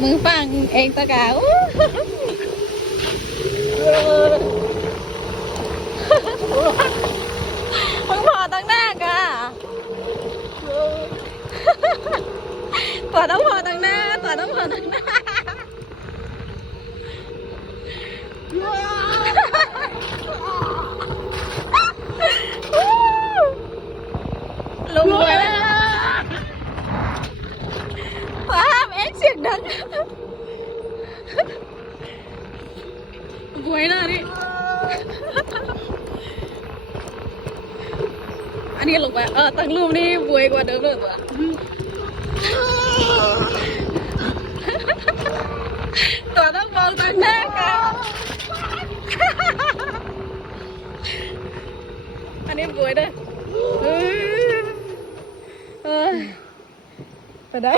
มือฟังเองตะกามึงพอตั้งหน้ากะตัวต้องพอตั้งหน้าตัวต้องพอตั้งหน้าลุงรวยแล้วว้าวเอ็กเสียงดังบวยหน้านี่อันนี้ลงไปตั้งรูปนี่บวยกว่าเดิมเลยว่ะตัวต้องมองตั้งหน้ากันอันนี้บวยเด้อไปได้